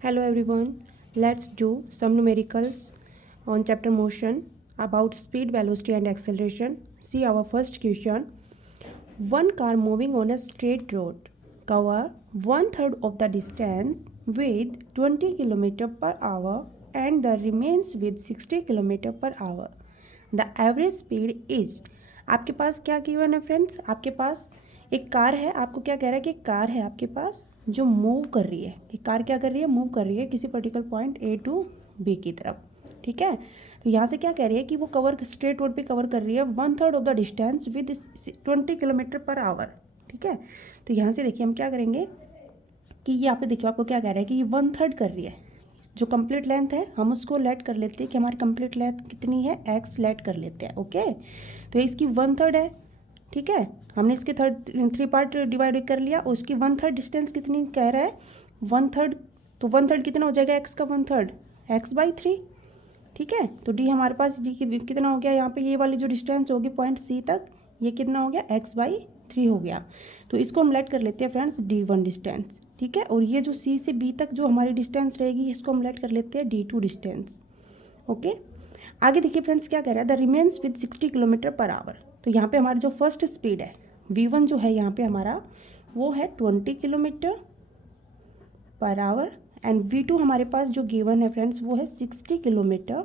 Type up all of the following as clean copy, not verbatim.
Hello everyone, let's do some numericals on chapter motion about speed, velocity and acceleration. See our first question. One car moving on a straight road cover one third of the distance with 20 km per hour and the remains with 60 km per hour. The average speed is. आपके पास क्या given है friends? आपके पास एक car है, आपको क्या कह रहा है कि एक कार है आपके पास जो मूव कर रही है। एक कार क्या कर रही है? मूव कर रही है किसी particular point A to B की तरफ। ठीक है, तो यहाँ से क्या कह रही है कि वो कवर स्ट्रेट रोड पे कवर कर रही है one third of the distance with 20 kilometre per our. ठीक है, तो यहाँ से देखिए हम क्या करेंगे कि यहाँ पे देखिए आपको क्या कह रहा है कि ये वन थर्ड कर रही है। जो कंप्लीट लेंथ है हम उसको लेट कर लेते हैं कि हमारी कंप्लीट लेंथ कितनी है, एक्स लेट कर लेते हैं। ओके, तो इसकी वन थर्ड है। ठीक है, हमने इसके थ्री पार्ट डिवाइड कर लिया। उसकी वन थर्ड डिस्टेंस कितनी कह रहा है? One third. तो वन थर्ड कितना हो जाएगा? एक्स का one third x by three. ठीक है, तो डी हमारे पास डी कितना हो गया? यहाँ पे ये वाली जो डिस्टेंस होगी पॉइंट सी तक, ये कितना हो गया? एक्स बाई थ्री हो गया। तो इसको हम लेट कर लेते हैं फ्रेंड्स डी वन डिस्टेंस। ठीक है, और ये जो सी से बी तक जो हमारी डिस्टेंस रहेगी इसको हम लेट कर लेते हैं डी टू डिस्टेंस। ओके, आगे देखिए फ्रेंड्स क्या कह रहा है? The remains with 60 kilometre per our. तो यहाँ पे हमारी जो फर्स्ट स्पीड है v1 जो है यहाँ पे हमारा वो है 20 kilometre per our and v2 हमारे पास जो गिवन है फ्रेंड्स वो है 60 किलोमीटर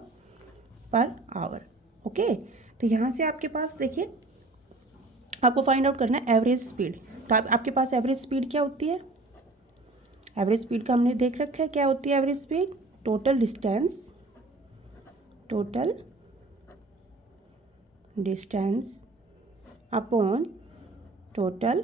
पर आवर। ओके, तो यहाँ से आपके पास देखिए आपको फाइंड आउट करना है एवरेज स्पीड। तो आपके पास एवरेज स्पीड क्या होती है? एवरेज स्पीड का हमने देख रखा है क्या होती है average speed? Total distance upon total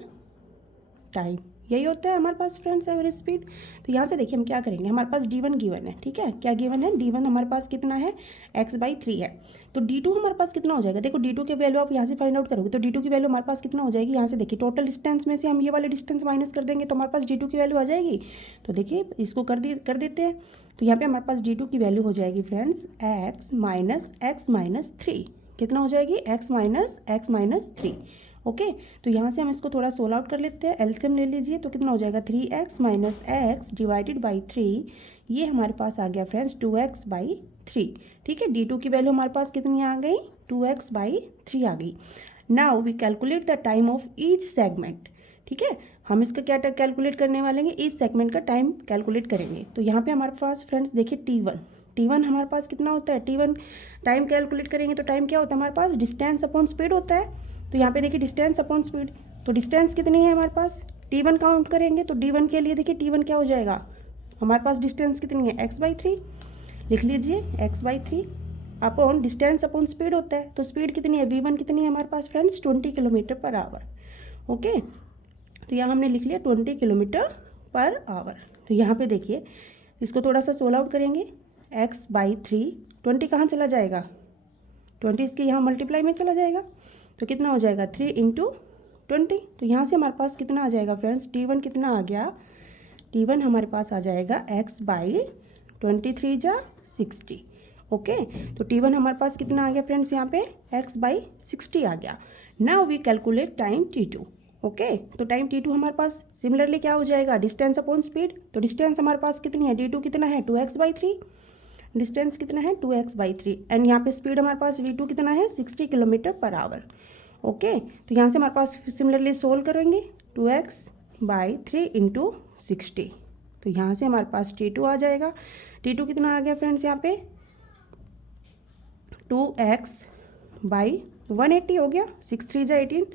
time, यही होता है हमारे पास फ्रेंड्स एवरेज स्पीड। तो यहाँ से देखिए हम क्या करेंगे, हमारे पास d1 गिवन है। ठीक है, क्या गिवन है? d1 हमारे पास कितना है? x बाई थ्री है। तो d2 हमारे पास कितना हो जाएगा? देखो d2 की वैल्यू आप यहाँ से फाइंड आउट करोगे तो d2 की वैल्यू हमारे पास कितना हो जाएगी? यहाँ से देखिए टोटल डिस्टेंस में से हम ये वाले डिस्टेंस माइनस कर देंगे तो हमारे पास d2 की वैल्यू आ जाएगी। तो देखिए इसको कर देते हैं। तो यहाँ पर हमारे पास d2 की वैल्यू हो जाएगी फ्रेंड्स x माइनस थ्री। कितना हो जाएगी? x minus three. ओके, तो यहाँ से हम इसको थोड़ा सोल्व आउट कर लेते हैं। एलसीएम ले लीजिए तो कितना हो जाएगा? 3x minus x divided by three. ये हमारे पास आ गया फ्रेंड्स 2x बाई थ्री। ठीक है, d2 की वैल्यू हमारे पास कितनी आ गई? 2x बाई थ्री आ गई। Now we calculate the time of each segment. ठीक है, हम इसका क्या कैलकुलेट करने वाले हैं? ईच सेगमेंट का टाइम कैलकुलेट करेंगे। तो यहाँ पे हमारे पास फ्रेंड्स देखिए t1 हमारे पास कितना होता है? t1 टाइम कैलकुलेट करेंगे तो टाइम क्या होता है हमारे पास? डिस्टेंस अपॉन स्पीड होता है। तो यहाँ पे देखिए डिस्टेंस अपॉन स्पीड, तो डिस्टेंस कितनी है हमारे पास? t1 काउंट करेंगे तो d1 के लिए देखिए t1 क्या हो जाएगा? हमारे पास डिस्टेंस कितनी है? x by three. लिख लीजिए x by three upon distance upon speed होता है। तो स्पीड कितनी है? v1 कितनी है हमारे पास friends? 20 kilometre per hour. Okay, तो यहाँ हमने लिख लिया 20 किलोमीटर पर आवर। तो यहाँ पे देखिए इसको थोड़ा सा सोल्व आउट करेंगे। x बाई थ्री, 20 कहाँ चला जाएगा? 20 इसके यहाँ मल्टीप्लाई में चला जाएगा तो कितना हो जाएगा? 3 इंटू 20। तो यहाँ से हमारे पास कितना आ जाएगा फ्रेंड्स? t1 कितना आ गया? t1 हमारे पास आ जाएगा x बाई 23 जा 60। ओके, तो t1 हमारे पास कितना आ गया फ्रेंड्स? यहाँ पे x बाई 60 आ गया। Now we calculate time t2। Okay, तो टाइम t2 हमारे पास सिमिलरली क्या हो जाएगा? Distance upon speed. तो डिस्टेंस हमारे पास कितनी है? d2 कितना है? 2x by three. डिस्टेंस कितना है? 2x बाई थ्री एंड यहाँ पे स्पीड हमारे पास v2 कितना है? 60 किलोमीटर पर आवर। ओके, तो यहाँ से हमारे पास सिमिलरली सोल्व करेंगे 2x बाई थ्री इंटू 60। तो यहाँ से हमारे पास t2 आ जाएगा। t2 कितना आ गया फ्रेंड्स? यहाँ पे 2x बाई 180 हो गया। 6 3 जा 18।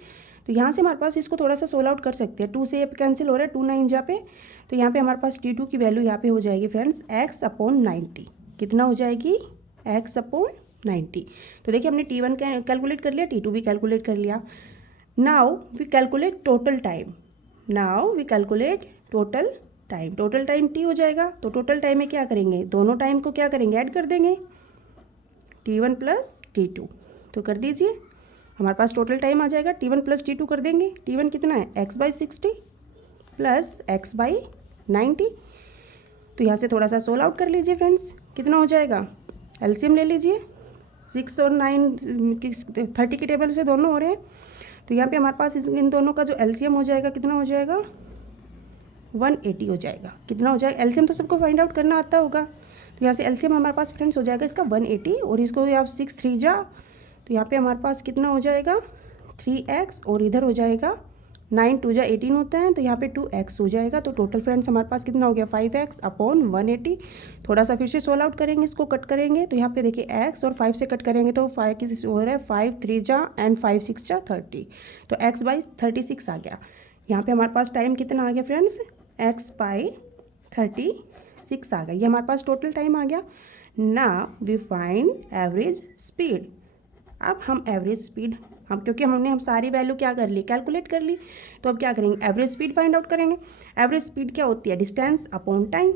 तो यहाँ से हमारे पास इसको थोड़ा सा सोल्व आउट कर सकते हैं। 2 से ये कैंसिल हो रहा है, 2 9 जा पे। तो यहाँ पे हमारे पास t2 की वैल्यू यहाँ पे हो जाएगी फ्रेंड्स x अपॉन 90। कितना हो जाएगी? x upon 90। तो देखिए हमने t1 कैलकुलेट कर लिया, t2 भी कैलकुलेट कर लिया। Now we calculate total time. Total time t हो जाएगा। तो टोटल टाइम में क्या करेंगे? दोनों टाइम को क्या करेंगे? ऐड कर देंगे, t1 प्लस t2। तो कर दीजिए, हमारे पास टोटल टाइम आ जाएगा t1 प्लस t2 कर देंगे। t1 कितना है? x by 60 plus x by 90। तो यहाँ से थोड़ा सा सोल्व आउट कर लीजिए फ्रेंड्स, कितना हो जाएगा? एलसीएम ले लीजिए। 6 और 9 30 की टेबल से दोनों हो रहे हैं। तो यहाँ पे हमारे पास इन दोनों का जो एलसीएम हो जाएगा कितना हो जाएगा? 180 हो जाएगा। कितना हो जाएगा? एलसीएम तो सबको फाइंड आउट करना आता होगा, तो यहाँ से एलसीएम हमारे पास फ्रेंड्स हो जाएगा इसका 180, और इसको आप 6 3 जा, तो यहाँ पे हमारे पास कितना हो जाएगा 3x, और इधर हो जाएगा 9 2 जा 18 होता है, तो यहाँ पे 2x हो जाएगा। तो टोटल फ्रेंड्स हमारे पास कितना हो गया 5x अपॉन 180। थोड़ा सा फिर से सोल्व आउट करेंगे, इसको कट करेंगे, तो यहाँ पे देखिए x और 5 से कट करेंगे तो 5 की हो रहा है 5 3 जा एंड 5 6 जा 30, तो x बाई 36 आ गया। यहाँ पे हमारे पास टाइम कितना आ गया फ्रेंड्स, x बाई 36 आ गया। ये हमारे पास टोटल टाइम आ गया। Now we find average speed. अब हम एवरेज स्पीड क्योंकि हम सारी वैल्यू क्या कर ली, कैलकुलेट कर ली, तो अब क्या करेंगे, एवरेज स्पीड फाइंड आउट करेंगे। एवरेज स्पीड क्या होती है, डिस्टेंस अपॉन टाइम।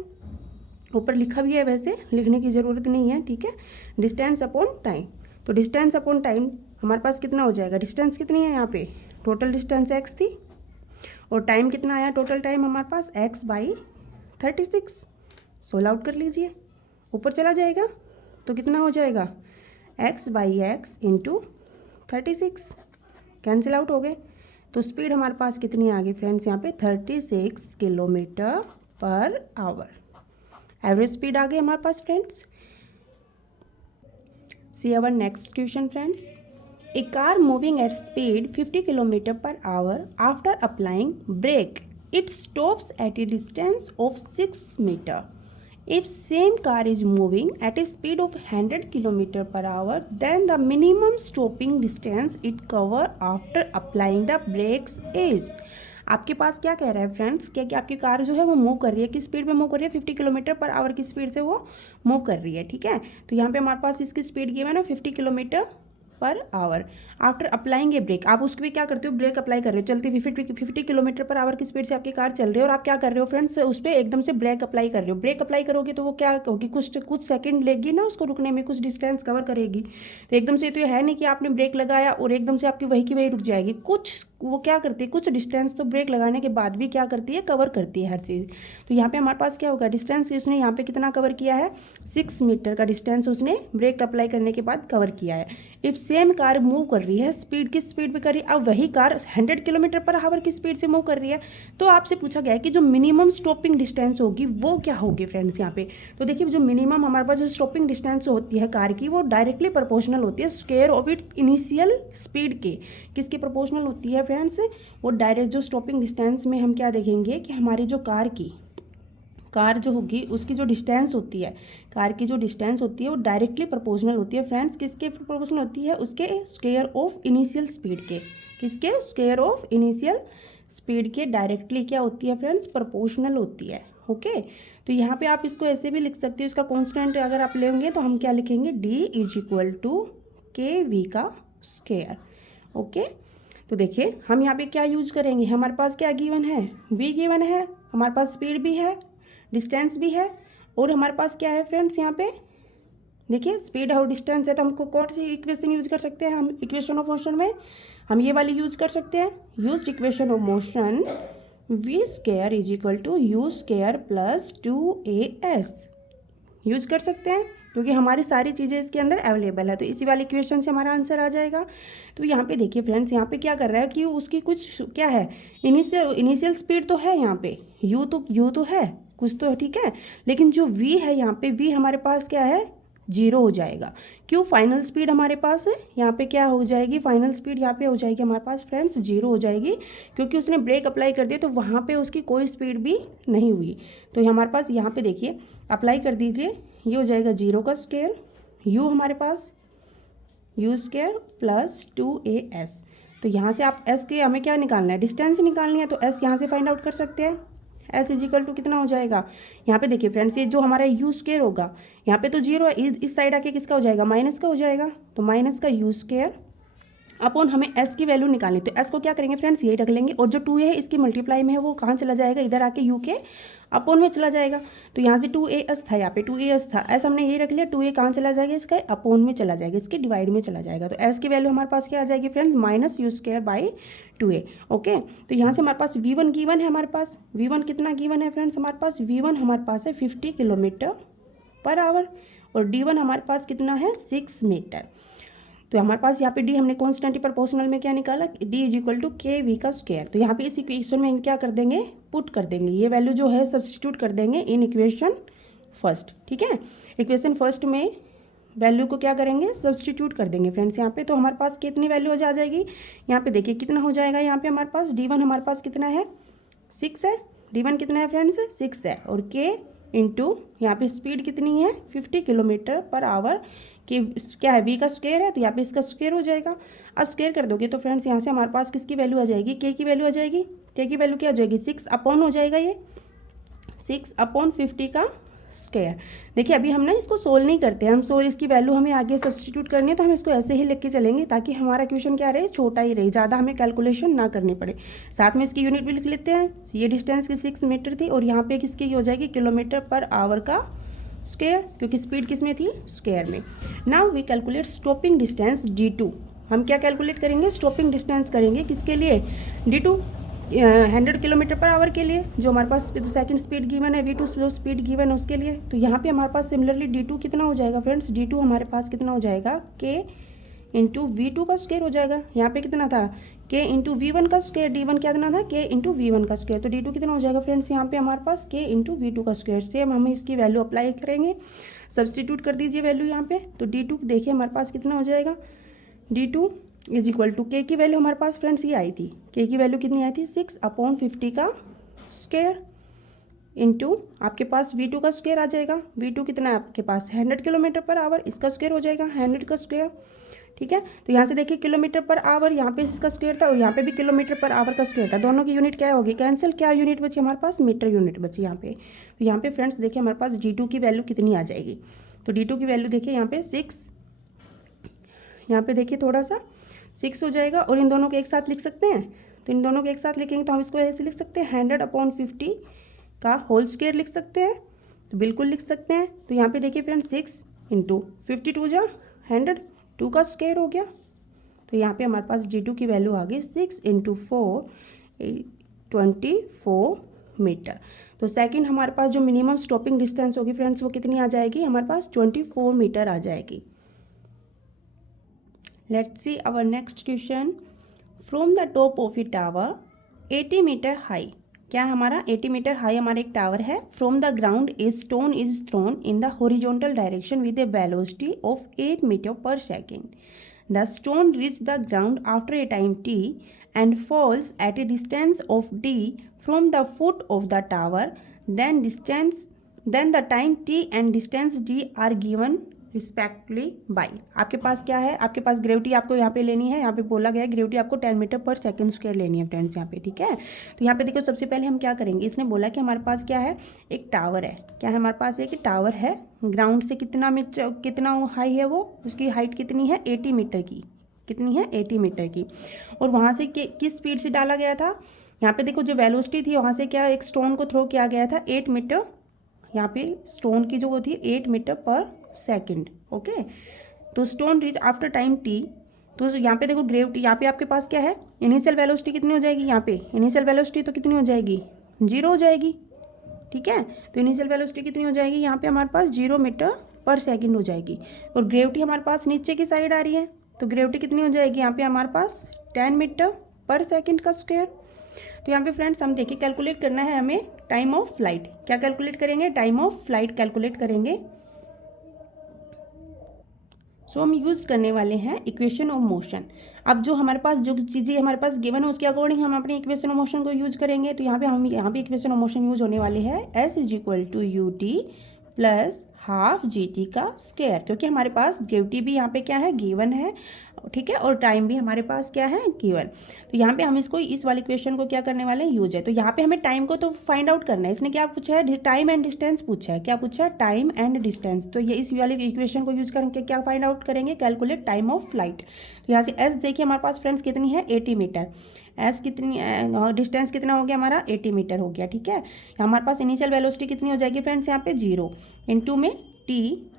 ऊपर लिखा भी है, वैसे लिखने की ज़रूरत नहीं है, ठीक है, डिस्टेंस अपॉन टाइम। तो डिस्टेंस अपॉन टाइम हमारे पास कितना हो जाएगा, डिस्टेंस कितनी है यहाँ पे, टोटल डिस्टेंस x थी, और टाइम कितना आया, टोटल टाइम हमारे पास x बाई 36। सोल्व आउट कर लीजिए, ऊपर चला जाएगा तो कितना हो जाएगा, x by x into 36, cancel out हो गए। तो स्पीड हमारे पास कितनी आ गई फ्रेंड्स, यहाँ पे 36 kilometre per our. Average speed आ गई हमारे पास friends. See our next question friends. A car moving at speed 50 kilometre per hour after applying brake it stops at a distance of 6 metre. If same car is moving at a speed of 100 km per hour, then the minimum stopping distance it cover after applying the brakes is। आपके पास क्या कह रहा है friends, क्या कि आपकी car जो है वो मूव कर रही है, किस स्पीड में मूव कर रही है, 50 किलोमीटर पर आवर की स्पीड से वो मूव कर रही है, ठीक है। तो यहाँ पे हमारे पास इसकी स्पीड गिवन है 50 kilometre per hour after applying a brake. आप उसके भी क्या करते हो, ब्रेक अप्लाई कर रहे हो, चलती 50 किलोमीटर पर आवर की स्पीड से आपकी कार चल रही है, और आप क्या कर रहे हो फ्रेंड्स, उस पर एकदम से ब्रेक अप्लाई कर रहे हो। ब्रेक अप्लाई करोगे तो वो क्या होगी, कुछ सेकंड लेगी ना उसको रुकने में, कुछ डिस्टेंस कवर करेगी। तो एकदम से तो ये है नहीं कि आपने ब्रेक लगाया और एकदम से आपकी वही की वही रुक जाएगी, कुछ वो क्या करती है, कुछ डिस्टेंस तो ब्रेक लगाने के बाद भी क्या करती है, कवर करती है हर चीज़। तो यहाँ पे हमारे पास क्या होगा, डिस्टेंस उसने यहाँ पे कितना कवर किया है, 6 मीटर का डिस्टेंस उसने ब्रेक अप्लाई करने के बाद कवर किया है। इफ सेम कार मूव कर रही है, स्पीड किस स्पीड पे कर रही है, अब वही कार 100 किलोमीटर पर आवर की स्पीड से मूव कर रही है, तो आपसे पूछा गया है कि जो मिनिमम स्टॉपिंग डिस्टेंस होगी वो क्या होगी फ्रेंड्स यहाँ पे। तो देखिए जो मिनिमम हमारे पास जो स्टॉपिंग डिस्टेंस होती है कार की, वो डायरेक्टली प्रोपोर्शनल होती है square of its initial speed के। किसकी प्रोपोर्शनल होती है फ्रेंड्स, वो डायरेक्ट जो स्टॉपिंग डिस्टेंस में हम क्या देखेंगे कि हमारी जो कार जो होगी उसकी जो डिस्टेंस होती है, कार की जो डिस्टेंस होती है वो डायरेक्टली प्रोपोर्शनल होती है फ्रेंड्स, किसके प्रोपोर्शनल होती है, उसके स्क्वायर ऑफ इनिशियल स्पीड के। किसके, स्क्वायर ऑफ इनिशियल स्पीड के डायरेक्टली क्या होती है फ्रेंड्स, प्रोपोर्शनल होती है। ओके, तो यहाँ पे आप इसको ऐसे भी लिख सकते हो, इसका कॉन्स्टेंट अगर आप लेंगे तो हम क्या लिखेंगे, d इज इक्वल टू के वी का स्क्वायर। ओके, तो देखिए हम यहाँ पे क्या यूज करेंगे, हमारे पास क्या गिवन है, v गिवन है, हमारे पास स्पीड भी है, डिस्टेंस भी है, और हमारे पास क्या है फ्रेंड्स, यहाँ पे देखिए स्पीड और डिस्टेंस है, तो हमको कौन सी इक्वेशन यूज कर सकते हैं, हम इक्वेशन ऑफ मोशन में हम ये वाली यूज कर सकते हैं, use equation of motion v square is equal to u square plus 2as use कर सकते हैं, क्योंकि हमारी सारी चीज़ें इसके अंदर अवेलेबल है। तो इसी वाली इक्वेशन से हमारा आंसर आ जाएगा। तो यहाँ पे देखिए फ्रेंड्स, यहाँ पे क्या कर रहा है कि उसकी कुछ क्या है, इनिशियल स्पीड तो है, यहाँ पे यू तो है कुछ तो है, ठीक है, लेकिन जो v है यहाँ पे, v हमारे पास क्या है, 0 हो जाएगा। क्यों, फाइनल स्पीड हमारे पास है यहाँ पे क्या हो जाएगी, फाइनल स्पीड यहाँ पे हो जाएगी हमारे पास फ्रेंड्स 0 हो जाएगी, क्योंकि उसने ब्रेक अप्लाई कर दिया तो वहाँ पे उसकी कोई स्पीड भी नहीं हुई। तो हमारे पास यहाँ पे देखिए अप्लाई कर दीजिए, ये हो जाएगा 0 का स्क्वायर, u हमारे पास u स्क्वायर प्लस 2as। तो यहाँ से आप s के हमें क्या निकालना है, डिस्टेंस निकालनी है, तो s यहाँ से फाइंड आउट कर सकते हैं। s इज इक्वल टू कितना हो जाएगा, यहाँ पे देखिए फ्रेंड्स, ये जो हमारा u स्क्वायर होगा यहाँ पे तो 0 है, इस साइड आके किसका हो जाएगा, माइनस का हो जाएगा, तो माइनस का u स्क्वायर अपॉन हमें s की वैल्यू निकालनी, तो s को क्या करेंगे फ्रेंड्स, यही रख लेंगे, और जो 2a है इसकी मल्टीप्लाई में है वो कहाँ चला जाएगा, इधर आके u के अपॉन में चला जाएगा। तो यहाँ से 2as था, यहाँ पे 2as था, s हमने यही रख लिया, 2a कहाँ चला जाएगा, इसका अपॉन में चला जाएगा, इसके डिवाइड में चला जाएगा। तो s की वैल्यू हमारे पास क्या आ जाएगी friends, minus u square by 2a। Okay, तो यहाँ से हमारे पास v1 गिवन है, हमारे पास v1 कितना गिवन है फ्रेंड्स, हमारे पास v1 हमारे पास है 50 किलोमीटर पर आवर, और d1 हमारे पास कितना है 6 मीटर। तो हमारे पास यहाँ पे डी हमने कॉन्स्टेंट प्रोपोर्शनल में क्या निकाला, डी इज इक्वल टू के वी का स्क्वायर। तो यहाँ पे इस इक्वेशन में क्या कर देंगे, पुट कर देंगे, ये वैल्यू जो है सब्स्टिट्यूट कर देंगे इन इक्वेशन फर्स्ट। ठीक है, इक्वेशन फर्स्ट में वैल्यू को क्या करेंगे, सब्स्टिट्यूट कर देंगे फ्रेंड्स यहाँ पे। तो हमारे पास कितनी वैल्यू हो जाएगी, यहाँ पे देखिए कितना हो जाएगा, यहाँ पे हमारे पास डी वन हमारे पास कितना है 6 है, डी वन कितना है फ्रेंड्स 6 है, और के इंटू यहाँ पे स्पीड कितनी है 50 किलोमीटर पर आवर कि क्या है वी का स्क्वायर है, तो यहाँ पे इसका स्क्वायर हो जाएगा। अब स्क्वायर कर दोगे तो फ्रेंड्स यहाँ से हमारे पास किसकी वैल्यू आ जाएगी, के की वैल्यू आ जाएगी, के की वैल्यू क्या हो जाएगी 6 अपॉन हो जाएगा ये 6/50 का स्क्वायर। देखिए अभी हम ना इसको सोल्व नहीं करते, हम सोल्व इसकी वैल्यू हमें आगे सब्स्टिट्यूट करनी है, तो हम इसको ऐसे ही लिख के चलेंगे ताकि हमारा क्वेश्चन क्या रहे, छोटा ही रहे, ज़्यादा हमें कैलकुलेशन ना करनी पड़े। साथ में इसकी यूनिट भी लिख लेते हैं, ये डिस्टेंस की 6 मीटर थी और यहाँ पे किसकी हो जाएगी किलोमीटर पर आवर का स्क्वायर, क्योंकि स्पीड किस में थी स्क्वायर में। Now we calculate stopping distance D2। हम क्या कैलकुलेट करेंगे, स्टॉपिंग डिस्टेंस करेंगे किसके लिए, D2 100 किलोमीटर पर आवर के लिए, जो हमारे पास सेकंड स्पीड गिवन है, V2 जो स्पीड गिवन है उसके लिए। तो यहाँ पे हमारे पास सिमिलरली D2 कितना हो जाएगा फ्रेंड्स, D2 हमारे पास कितना हो जाएगा K इंटू V2 का स्क्वायर हो जाएगा। यहाँ पे कितना था K इंटू V1 का स्क्वायर, D1 क्या कितना था K इंटू V1 का स्क्वायर, तो D2 कितना हो जाएगा फ्रेंड्स यहाँ पे हमारे पास K इंटू V2 का स्क्वायर। सेम हम इसकी वैल्यू अप्लाई करेंगे, सब्सटीट्यूट कर दीजिए वैल्यू यहाँ पे। तो D2 देखिए हमारे पास कितना हो जाएगा, D2 इज इक्वल टू के की वैल्यू हमारे पास फ्रेंड्स ये आई थी, के की वैल्यू कितनी आई थी 6/50 का स्क्वायर इंटू आपके पास V2 का स्क्वायर आ जाएगा। V2 कितना है आपके पास 100 किलोमीटर पर आवर, इसका स्क्वायर हो जाएगा 100 का स्क्वायर। ठीक है, तो यहाँ से देखिए किलोमीटर पर आवर, यहाँ पे इसका स्क्वायर था और यहाँ पे भी किलोमीटर पर आवर का स्क्वायर था, दोनों की यूनिट क्या होगी कैंसिल, क्या यूनिट बची हमारे पास मीटर यूनिट बची यहाँ पे। तो यहाँ पे फ्रेंड्स देखिए हमारे पास D2 की वैल्यू कितनी आ जाएगी, तो D2 की वैल्यू देखिए यहाँ पे 6, यहाँ पे देखिए थोड़ा सा 6 हो जाएगा, और इन दोनों को एक साथ लिख सकते हैं, तो इन दोनों को एक साथ लिखेंगे तो हम इसको ऐसे लिख सकते हैं 100/50 का होल स्क्वायर लिख सकते हैं, तो बिल्कुल लिख सकते हैं। तो यहाँ पे देखिए फ्रेंड्स 6 इंटू 52 जा 100 2 का स्क्वायर हो गया, तो यहाँ पे हमारे पास D2 की वैल्यू आ गई 6 इंटू 4 24 मीटर। तो सेकंड हमारे पास जो मिनिमम स्टॉपिंग डिस्टेंस होगी फ्रेंड्स वो कितनी आ जाएगी, हमारे पास 24 मीटर आ जाएगी। Let's see our next question. From the top of a tower 80 metre high, क्या हमारा 80 मीटर हाई हमारा एक टावर है। From the ground a stone is thrown in the horizontal direction with a velocity of 8 metre per second. The stone reach the ground after a time t and falls at a distance of d from the foot of the tower, then the time t and distance d are given respectively by. आपके पास क्या है, आपके पास gravity आपको यहाँ पे लेनी है, यहाँ पे बोला गया है ग्रेविटी आपको 10 मीटर पर सेकंड स्क्वायर लेनी है फ्रेंड्स यहाँ पे। ठीक है, तो यहाँ पे देखो सबसे पहले हम क्या करेंगे, इसने बोला कि हमारे पास क्या है एक टावर है, क्या है हमारे पास एक टावर है, ग्राउंड से कितना हाई है वो, उसकी हाइट कितनी है 80 मीटर की, कितनी है 80 मीटर की, और वहाँ से किस स्पीड से डाला गया था, यहाँ पे देखो जो वेलोसिटी थी वहाँ से क्या एक स्टोन को थ्रो किया गया था 8 मीटर, यहाँ पे स्टोन की जो वो थी 8 मीटर पर सेकंड। ओके, तो stone reach after time t, तो यहाँ पे देखो ग्रेविटी, यहाँ पे आपके पास क्या है इनिशियल वेलोसिटी कितनी हो जाएगी, यहाँ पे इनिशियल वेलोसिटी तो कितनी हो जाएगी 0 हो जाएगी। ठीक है, तो इनिशियल वेलोसिटी कितनी हो जाएगी यहाँ पे हमारे पास 0 मीटर पर सेकंड हो जाएगी, और ग्रेविटी हमारे पास नीचे की साइड आ रही है, तो ग्रेविटी कितनी हो जाएगी यहाँ पे हमारे पास 10 मीटर पर सेकंड का स्क्वायर। तो यहाँ पे फ्रेंड्स हम देखिए कैलकुलेट करना है हमें टाइम ऑफ फ्लाइट, क्या कैलकुलेट करेंगे टाइम ऑफ फ्लाइट कैलकुलेट करेंगे। सो हम यूज करने वाले हैं इक्वेशन ऑफ मोशन। अब जो हमारे पास जो चीज़ें हमारे पास गिवन है उसके अकॉर्डिंग हम अपनी इक्वेशन ऑफ मोशन को यूज करेंगे। तो यहाँ पे इक्वेशन ऑफ मोशन यूज होने वाली है S is equal to ut plus half gt का स्क्वायर, क्योंकि हमारे पास ग्रेविटी भी यहाँ पे क्या है गिवन है, ठीक है, और टाइम भी हमारे पास क्या है गिवन। तो यहाँ पे हम इसको इस वाली इक्वेशन को क्या करने वाले हैं यूज है। तो यहाँ पे हमें टाइम को तो फाइंड आउट करना है, इसने क्या पूछा है टाइम एंड डिस्टेंस पूछा है, क्या पूछा है टाइम एंड डिस्टेंस। तो ये इस वाली इक्वेशन को यूज करके क्या फाइंड आउट करेंगे कैलकुलेट टाइम ऑफ फ्लाइट। तो यहाँ से एस देखिए हमारे पास फ्रेंड्स कितनी है 80 मीटर, एस कितनी डिस्टेंस कितना हो गया हमारा 80 मीटर हो गया। ठीक है, हमारे पास इनिशियल वेलोसिटी कितनी हो जाएगी फ्रेंड्स यहाँ पे 0 इंटू में t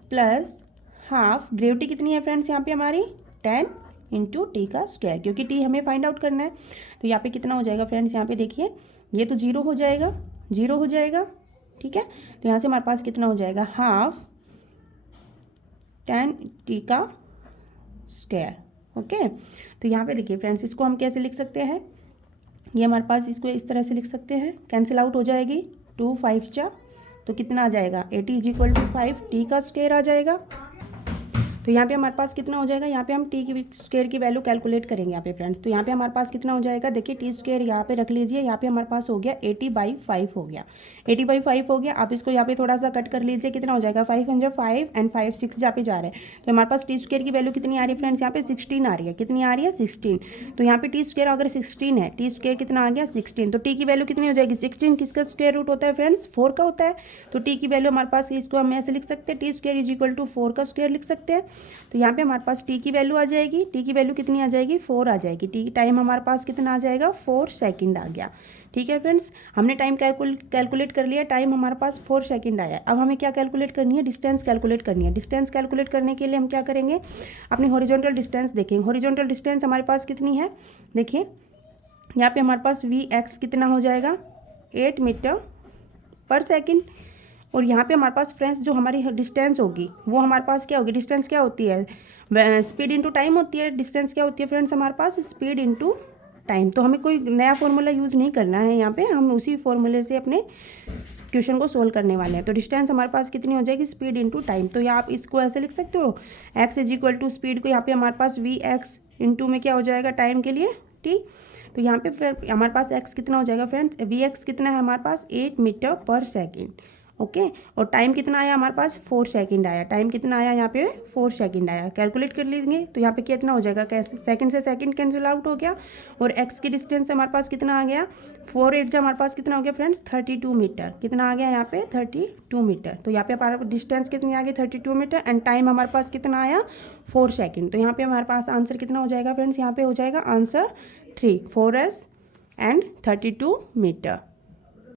प्लस हाफ, ग्रेविटी कितनी है फ्रेंड्स यहाँ पे हमारी 10 इंटू टी का स्क्वायर, क्योंकि टी हमें फाइंड आउट करना है। तो यहाँ पे कितना हो जाएगा फ्रेंड्स यहाँ पे देखिए ये तो 0 हो जाएगा, 0 हो जाएगा। ठीक है, तो यहाँ से हमारे पास कितना हो जाएगा हाफ 10 टी का स्क्वायर। ओके, तो यहाँ पे देखिए फ्रेंड्स, इसको हम कैसे लिख सकते हैं, ये हमारे पास इसको इस तरह से लिख सकते हैं, कैंसिल आउट हो जाएगी, 2 5 जा, तो कितना आ जाएगा 80 इज इक्वल टू 5 टी का स्क्वायर आ जाएगा। तो यहाँ पे हमारे पास कितना हो जाएगा, यहाँ पे हम टी की स्क्वायर की वैल्यू कैलकुलेट करेंगे यहाँ पे फ्रेंड्स। तो यहाँ पे हमारे पास कितना हो जाएगा, देखिए टी स्क्वायर यहाँ पे रख लीजिए, यहाँ पे हमारे पास हो गया 80/5 हो गया, 80/5 हो गया। आप इसको यहाँ पे थोड़ा सा कट कर लीजिए, कितना हो जाएगा 5 × 5 एंड 5 6 जहाँ पे जा रहे हैं। तो हमारे पास टी स्क्वायर की वैल्यू कितनी आ रही है फ्रेंड्स, यहाँ पे 16 आ रही है, कितनी आ रही है 16। तो यहाँ पे टी स्क्वायर अगर 16 है, टी स्क्वायर कितना आ गया 16, तो टी की वैल्यू कितनी हो जाएगी 16, किसका स्क्वायर रूट होता है फ्रेंड्स 4 का होता है। तो टी की वैल्यू हमारे पास, इसको हम ऐसे लिख सकते हैं, T square is equal to 4 का स्क्वायर लिख सकते हैं। तो यहाँ पे हमारे पास टी की वैल्यू आ जाएगी, टी की वैल्यू कितनी आ जाएगी 4 आ जाएगी, टी की टाइम हमारे पास कितना आ जाएगा 4 सेकंड आ गया। ठीक है फ्रेंड्स, हमने टाइम कैलकुलेट कर लिया, टाइम हमारे पास 4 सेकंड आया। अब हमें क्या कैलकुलेट करनी है, डिस्टेंस कैलकुलेट करनी है। डिस्टेंस कैलकुलेट करने के लिए हम क्या करेंगे, अपनी हॉरिजॉन्टल डिस्टेंस देखेंगे। हॉरिजॉन्टल डिस्टेंस हमारे पास कितनी है, देखिए यहाँ पे हमारे पास Vx कितना हो जाएगा 8 मीटर पर सेकेंड। और यहाँ पे हमारे पास फ्रेंड्स जो हमारी डिस्टेंस होगी वो हमारे पास क्या होगी, डिस्टेंस क्या होती है, स्पीड इनटू टाइम होती है। डिस्टेंस क्या होती है फ्रेंड्स हमारे पास, स्पीड इनटू टाइम। तो हमें कोई नया फॉर्मूला यूज़ नहीं करना है, यहाँ पे हम उसी फॉर्मूले से अपने क्वेश्चन को सोल्व करने वाले हैं। तो डिस्टेंस हमारे पास कितनी हो जाएगी, स्पीड इनटू टाइम। तो आप इसको ऐसे लिख सकते हो, x is equal to speed को यहाँ पे हमारे पास Vx इनटू में क्या हो जाएगा टाइम के लिए t। तो यहाँ पे फिर हमारे पास x कितना हो जाएगा फ्रेंड्स, Vx कितना है हमारे पास 8 मीटर पर सेकेंड। ओके, और टाइम कितना आया हमारे पास 4 सेकंड आया, टाइम कितना आया यहाँ पे 4 सेकंड आया। कैलकुलेट कर लेंगे तो यहाँ पे कितना हो जाएगा, कैसे सेकंड से सेकंड कैंसिल आउट हो गया। और x की डिस्टेंस हमारे पास कितना आ गया 4 8 जा हमारे पास कितना हो गया फ्रेंड्स 32 मीटर, कितना आ गया यहाँ पे 32 मीटर। तो यहाँ पे हमारे डिस्टेंस कितनी आ गई 32 मीटर एंड टाइम हमारे पास कितना आया 4 सेकेंड। तो यहाँ पे हमारे पास आंसर कितना हो जाएगा फ्रेंड्स, यहाँ पे हो जाएगा आंसर 3 4s एंड 32 मीटर।